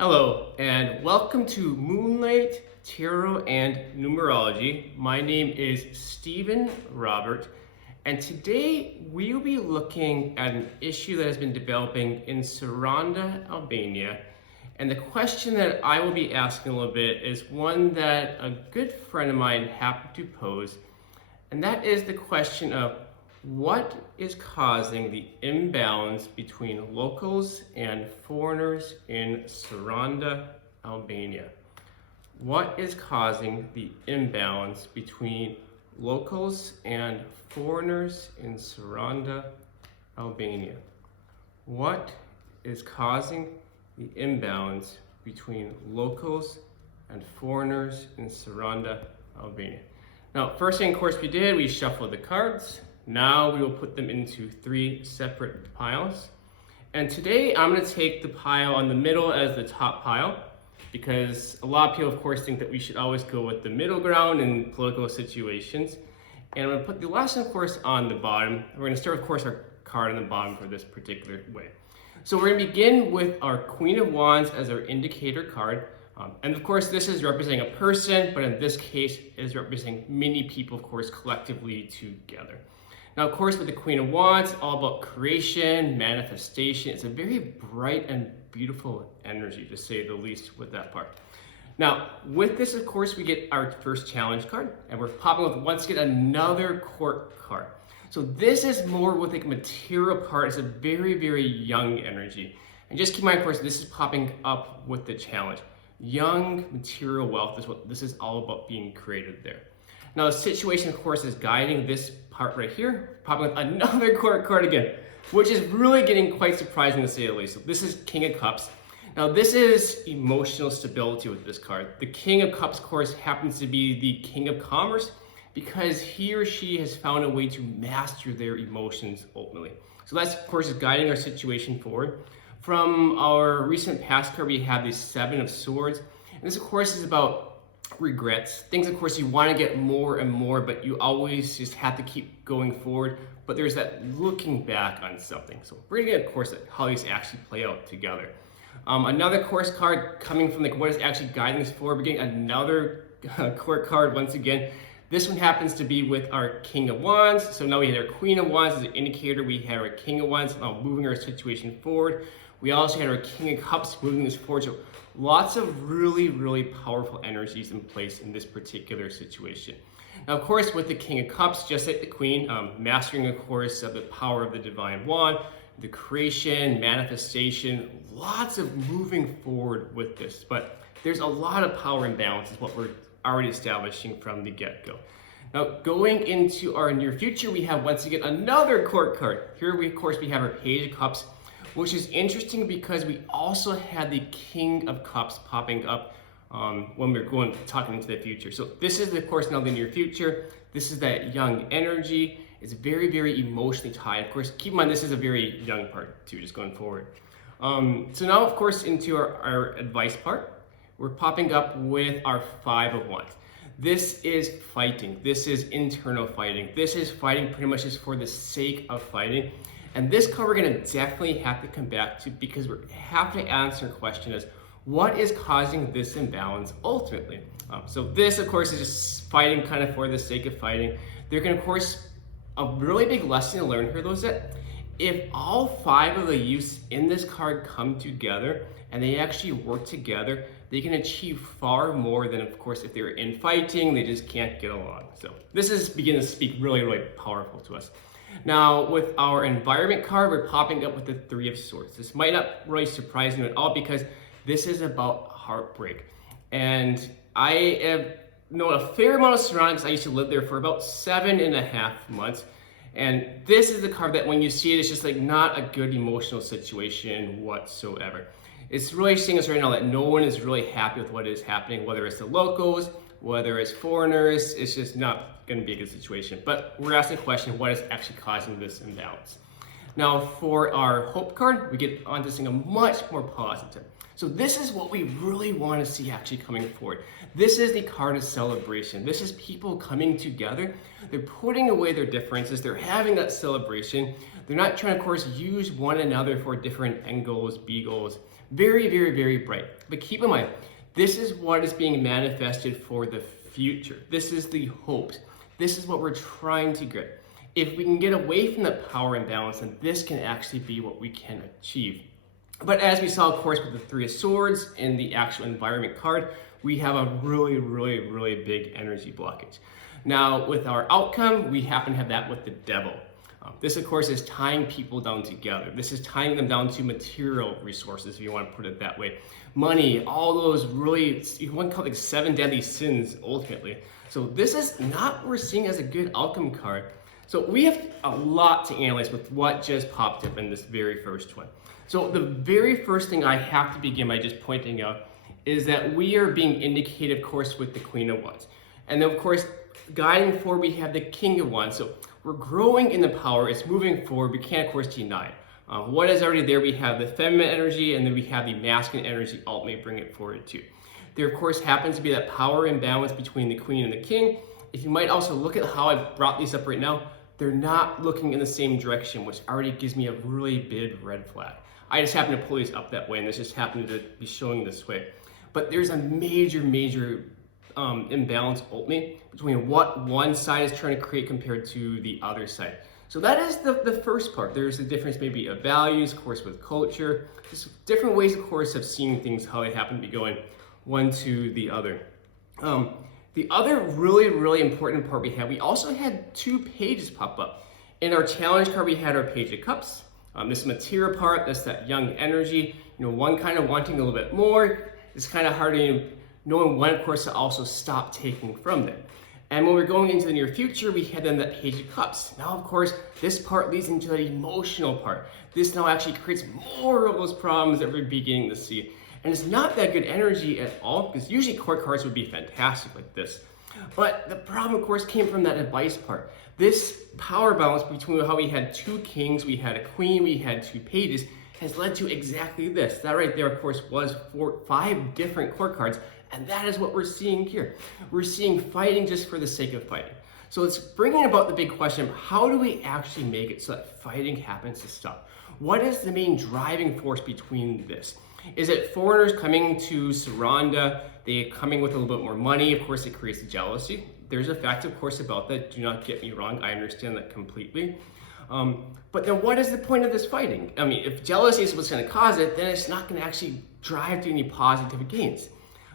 Hello, and welcome to Moonlight Tarot and Numerology. My name is Stephen Robert, and today we will be looking at an issue that has been developing in Saranda, Albania. And the question that I will be asking a little bit is one that a good friend of mine happened to pose, and that is the question of what is causing the imbalance between locals and foreigners in Saranda, Albania? What is causing the imbalance between locals and foreigners in Saranda, Albania? What is causing the imbalance between locals and foreigners in Saranda, Albania? Now, first thing, of course, we shuffled the cards. Now we will put them into three separate piles. And today I'm going to take the pile on the middle as the top pile, because a lot of people, of course, think that we should always go with the middle ground in political situations. And I'm going to put the last one, of course, on the bottom. We're going to start, of course, our card on the bottom for this particular way. So we're going to begin with our Queen of Wands as our indicator card. And of course, this is representing a person, but in this case, it is representing many people, of course, collectively together. Now, of course, with the Queen of Wands, all about creation, manifestation. It's a very bright and beautiful energy, to say the least, with that part. Now, with this, of course, we get our first challenge card, and we're popping with, once again, another court card. So this is more with a material card. It's a very, very young energy. And just keep in mind, of course, this is popping up with the challenge. Young material wealth is what this is all about, being created there. Now, the situation, of course, is guiding this part right here, popping with another court card again, which is really getting quite surprising to say the least. So this is King of Cups. Now, this is emotional stability with this card. The King of Cups, of course, happens to be the King of Commerce because he or she has found a way to master their emotions ultimately. So that's, of course, is guiding our situation forward. From our recent past card, we have the Seven of Swords. And this, of course, is about regrets, things, of course, you want to get more and more, but you always just have to keep going forward. But there's that looking back on something. So we're gonna get, of course, how these actually play out together. Another course card coming from what is actually guiding us forward. We're getting another court card once again. This one happens to be with our King of Wands. So now we have our Queen of Wands as an indicator. We have our King of Wands now moving our situation forward. We also had our King of Cups moving this forward. So lots of really, really powerful energies in place in this particular situation. Now, of course, with the King of Cups, just like the Queen, mastering, of course, of the power of the Divine Wand, the creation, manifestation, lots of moving forward with this. But there's a lot of power imbalance is what we're already establishing from the get-go. Now, going into our near future, we have, once again, another court card. Here, of course, we have our Page of Cups, which is interesting because we also had the King of Cups popping up when we're talking into the future. So this is, of course, now the near future. This is that young energy. It's very, very emotionally tied. Of course, keep in mind, this is a very young part too, just going forward. So now, of course, into our advice part, we're popping up with our Five of Wands. This is fighting. This is internal fighting. This is fighting pretty much just for the sake of fighting. And this card we're going to definitely have to come back to because we have to answer a question as what is causing this imbalance ultimately? So this, of course, is just fighting kind of for the sake of fighting. There can, of course, a really big lesson to learn here, though, is that if all five of the youths in this card come together and they actually work together, they can achieve far more than, of course, if they're in fighting, they just can't get along. So this is beginning to speak really, really powerful to us. Now, with our environment card, we're popping up with the Three of Swords. This might not really surprise you at all because this is about heartbreak. And I have known a fair amount of Saranda because I used to live there for about 7.5 months. And this is the card that when you see it, it's just like not a good emotional situation whatsoever. It's really seeing us right now that no one is really happy with what is happening, whether it's the locals, whether it's foreigners. It's just not going to be a good situation. But we're asking the question, what is actually causing this imbalance? Now, for our hope card, we get onto something much more positive. So this is what we really want to see actually coming forward. This is the card of celebration. This is people coming together. They're putting away their differences. They're having that celebration. They're not trying to, of course, use one another for different end goals, B goals. Very, very, very bright. But keep in mind, this is what is being manifested for the future. This is the hopes. This is what we're trying to get. If we can get away from the power imbalance, then this can actually be what we can achieve. But as we saw, of course, with the Three of Swords and the actual environment card, we have a really, really, really big energy blockage. Now, with our outcome, we happen to have that with the Devil. This, of course, is tying people down together. This is tying them down to material resources, if you want to put it that way. Money, all those really, you want to call it like 7 deadly sins, ultimately. So this is not what we're seeing as a good outcome card. So we have a lot to analyze with what just popped up in this very first one. So the very first thing I have to begin by just pointing out is that we are being indicated, of course, with the Queen of Wands. And then, of course, guiding forward, we have the King of Wands. So we're growing in the power. It's moving forward. We can't, of course, deny it. What is already there? We have the feminine energy, and then we have the masculine energy ultimately bring it forward too. There, of course, happens to be that power imbalance between the Queen and the King. If you might also look at how I brought these up right now, they're not looking in the same direction, which already gives me a really big red flag. I just happen to pull these up that way, and this just happened to be showing this way. But there's a major, major imbalance ultimately between what one side is trying to create compared to the other side. So that is the first part. There's a difference maybe of values, of course, with culture, just different ways, of course, of seeing things, how they happen to be going one to the other. The other really, really important part we also had 2 pages pop up. In our challenge card, we had our Page of Cups. This material part, that's that young energy, one kind of wanting a little bit more. It's kind of hard to knowing when, of course, to also stop taking from them. And when we're going into the near future, we had then that Page of Cups. Now, of course, this part leads into the emotional part. This now actually creates more of those problems that we're beginning to see. And it's not that good energy at all, because usually court cards would be fantastic like this. But the problem, of course, came from that advice part. This power balance between how we had 2 kings, we had a queen, we had 2 pages, has led to exactly this. That right there, of course, was 5 different court cards, and that is what we're seeing here. We're seeing fighting just for the sake of fighting. So it's bringing about the big question of how do we actually make it so that fighting happens to stop? What is the main driving force between this? Is it foreigners coming to Saranda, they coming with a little bit more money? Of course, it creates jealousy. There's a fact, of course, about that. Do not get me wrong. I understand that completely. But then what is the point of this fighting? I mean, if jealousy is what's going to cause it, then it's not going to actually drive to any positive gains.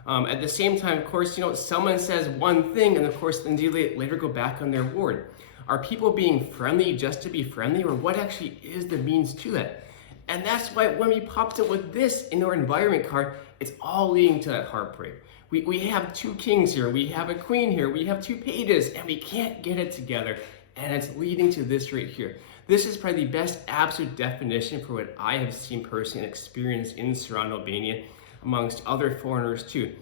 At the same time, of course, someone says one thing, and of course, then they later go back on their word. Are people being friendly just to be friendly, or what actually is the means to that? And that's why when we popped it with this in our environment card, it's all leading to that heartbreak. We have 2 kings here, we have a queen here, we have 2 pages, and we can't get it together. And it's leading to this right here. This is probably the best absolute definition for what I have seen personally and experienced in Saranda, Albania, amongst other foreigners too.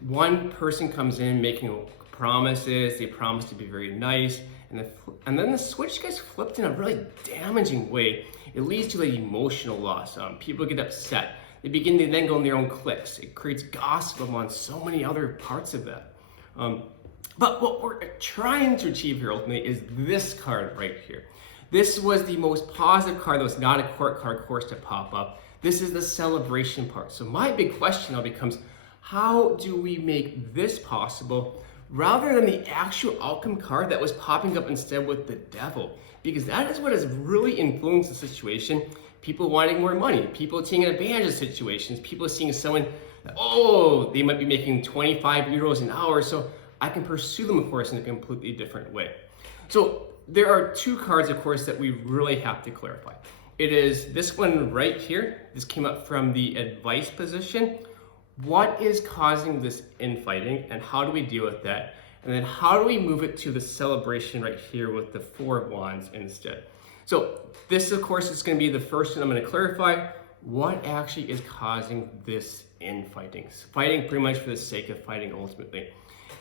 One person comes in making promises, they promise to be very nice, and then the switch gets flipped in a really damaging way. It leads to the emotional loss. People get upset. They begin to then go in their own cliques. It creates gossip among so many other parts of that. But what we're trying to achieve here ultimately is this card right here. This was the most positive card that was not a court card, of course, to pop up. This is the celebration part. So my big question now becomes, how do we make this possible rather than the actual outcome card that was popping up instead with the Devil? Because that is what has really influenced the situation. People wanting more money, people taking advantage of situations, people seeing someone, oh, they might be making 25 euros an hour, so I can pursue them, of course, in a completely different way. So there are 2 cards, of course, that we really have to clarify. It is this one right here. This came up from the advice position. What is causing this infighting, and how do we deal with that? And then how do we move it to the celebration right here with the 4 of Wands instead? So this, of course, is going to be the first one I'm going to clarify. What actually is causing this infighting? Fighting pretty much for the sake of fighting ultimately.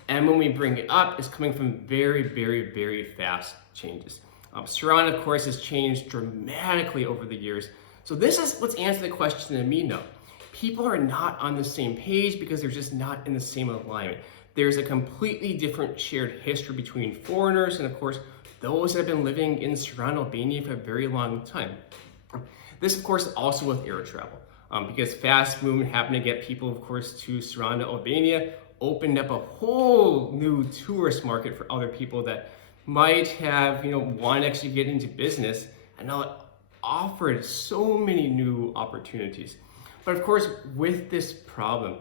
And when we bring it up, it's coming from very, very, very fast changes. Saranda, of course, has changed dramatically over the years. So this is what's answering the question to me now. People are not on the same page because they're just not in the same alignment. There's a completely different shared history between foreigners and, of course, those that have been living in Saranda, Albania for a very long time. This, of course, also with air travel, because fast movement happened to get people, of course, to Saranda, Albania, opened up a whole new tourist market for other people that might have, want to actually get into business, and now it offered so many new opportunities. But of course, with this problem,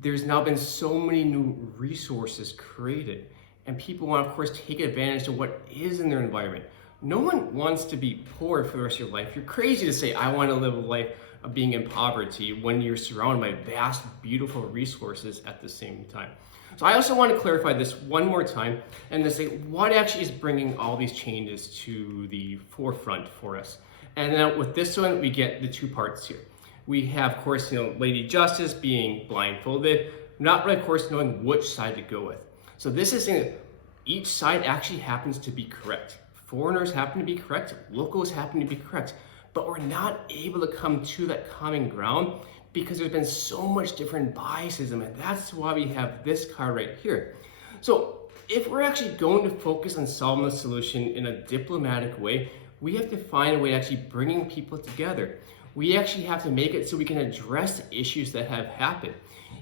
there's now been so many new resources created, and people want, of course, take advantage of what is in their environment. No one wants to be poor for the rest of your life. You're crazy to say, I want to live a life of being in poverty when you're surrounded by vast, beautiful resources at the same time. So I also want to clarify this one more time and to say what actually is bringing all these changes to the forefront for us. And then with this one, we get the two parts here. We have, of course, Lady Justice being blindfolded, not really, of course, knowing which side to go with. So this is saying that each side actually happens to be correct. Foreigners happen to be correct, locals happen to be correct, but we're not able to come to that common ground because there's been so much different biasism, and that's why we have this card right here. So if we're actually going to focus on solving the solution in a diplomatic way, we have to find a way of actually bringing people together. We actually have to make it so we can address the issues that have happened.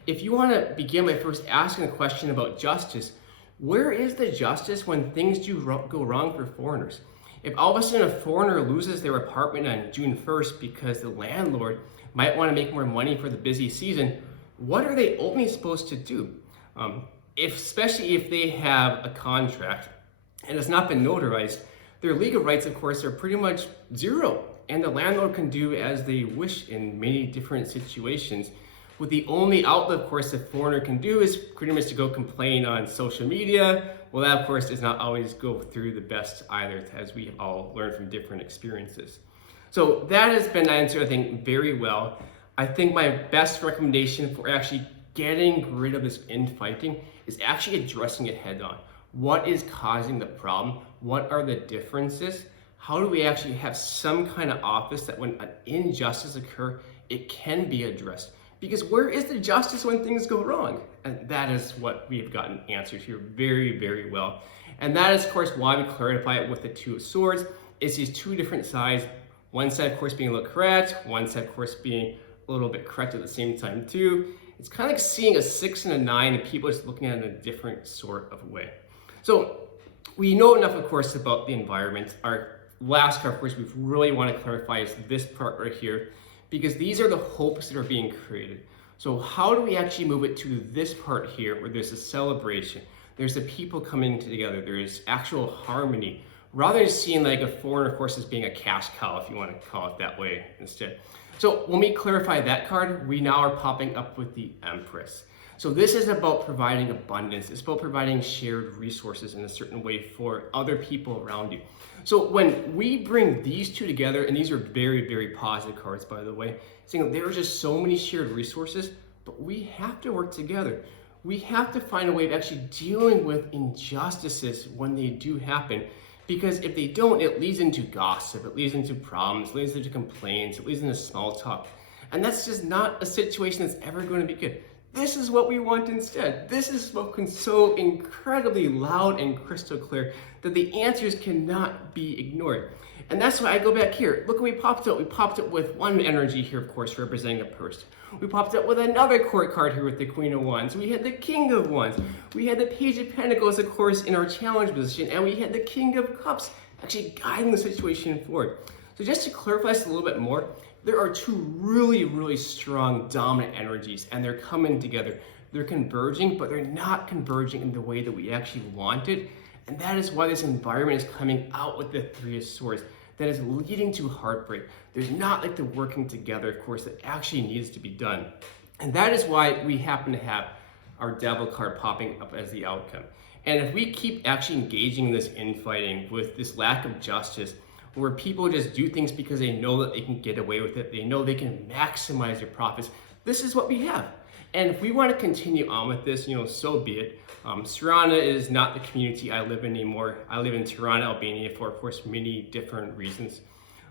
If you want to begin by first asking a question about justice, where is the justice when things do go wrong for foreigners? If all of a sudden a foreigner loses their apartment on June 1st because the landlord might want to make more money for the busy season, what are they only supposed to do? Especially if they have a contract and it's not been notarized, their legal rights, of course, are pretty much zero. And the landlord can do as they wish in many different situations. With the only outlet, of course, the foreigner can do is pretty much to go complain on social media. Well, that, of course, does not always go through the best either, as we all learn from different experiences. So that has been answered, I think, very well. I think my best recommendation for actually getting rid of this infighting is actually addressing it head on. What is causing the problem? What are the differences? How do we actually have some kind of office that when an injustice occurs, it can be addressed? Because where is the justice when things go wrong? And that is what we have gotten answered here very, very well. And that is, of course, why we clarify it with the Two of Swords. It's these two different sides. One side, of course, being a little correct. One side, of course, being a little bit correct at the same time, too. It's kind of like seeing a 6 and a 9, and people are just looking at it in a different sort of way. So we know enough, of course, about the environment. Our last card, of course, we really want to clarify is this part right here, because these are the hopes that are being created. So how do we actually move it to this part here where there's a celebration, there's the people coming together, there's actual harmony, rather than seeing like a foreigner, of course, as being a cash cow, if you want to call it that way instead. So when we clarify that card, we now are popping up with the Empress. So this is about providing abundance. It's about providing shared resources in a certain way for other people around you. So when we bring these two together, and these are very, very positive cards, by the way, saying there are just so many shared resources, but we have to work together. We have to find a way of actually dealing with injustices when they do happen, because if they don't, it leads into gossip, it leads into problems, it leads into complaints, it leads into small talk. And that's just not a situation that's ever going to be good. This is what we want instead. This is spoken so incredibly loud and crystal clear that the answers cannot be ignored. And that's why I go back here. Look what we popped up. We popped up with one energy here, of course, representing a person. We popped up with another court card here with the Queen of Wands. We had the King of Wands. We had the Page of Pentacles, of course, in our challenge position. And we had the King of Cups actually guiding the situation forward. So just to clarify this a little bit more, there are two really, really strong dominant energies, and they're coming together. They're converging, but they're not converging in the way that we actually want it. And that is why this environment is coming out with the Three of Swords. That is leading to heartbreak. There's not like the working together, of course, that actually needs to be done. And that is why we happen to have our Devil card popping up as the outcome. And if we keep actually engaging in this infighting with this lack of justice, where people just do things because they know that they can get away with it, they know they can maximize their profits, this is what we have. And if we want to continue on with this, so be it. Saranda is not the community I live in anymore. I live in Saranda, Albania for, of course, many different reasons.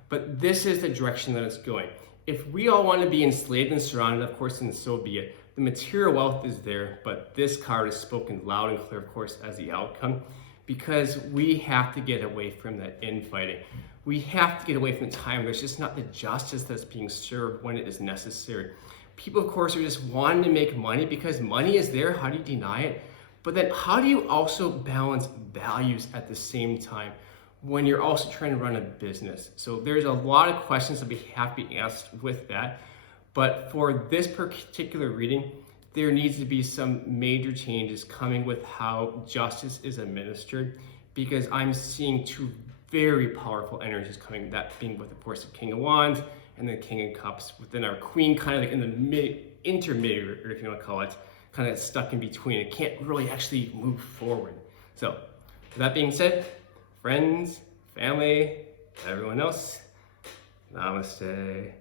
But this is the direction that it's going. If we all want to be enslaved in Saranda, of course, then so be it. The material wealth is there, but this card is spoken loud and clear, of course, as the outcome. because we have to get away from that infighting. We have to get away from the time where there's just not the justice that's being served when it is necessary. People, of course, are just wanting to make money because money is there. How do you deny it? But then how do you also balance values at the same time when you're also trying to run a business? So there's a lot of questions that we have to be asked with that. But for this particular reading, there needs to be some major changes coming with how justice is administered, because I'm seeing two very powerful energies coming, that being with, of course, the King of Wands and the King of Cups, within our Queen kind of like in the intermediate, or if you want to call it, kind of stuck in between. It can't really actually move forward. So with that being said, friends, family, everyone else, namaste.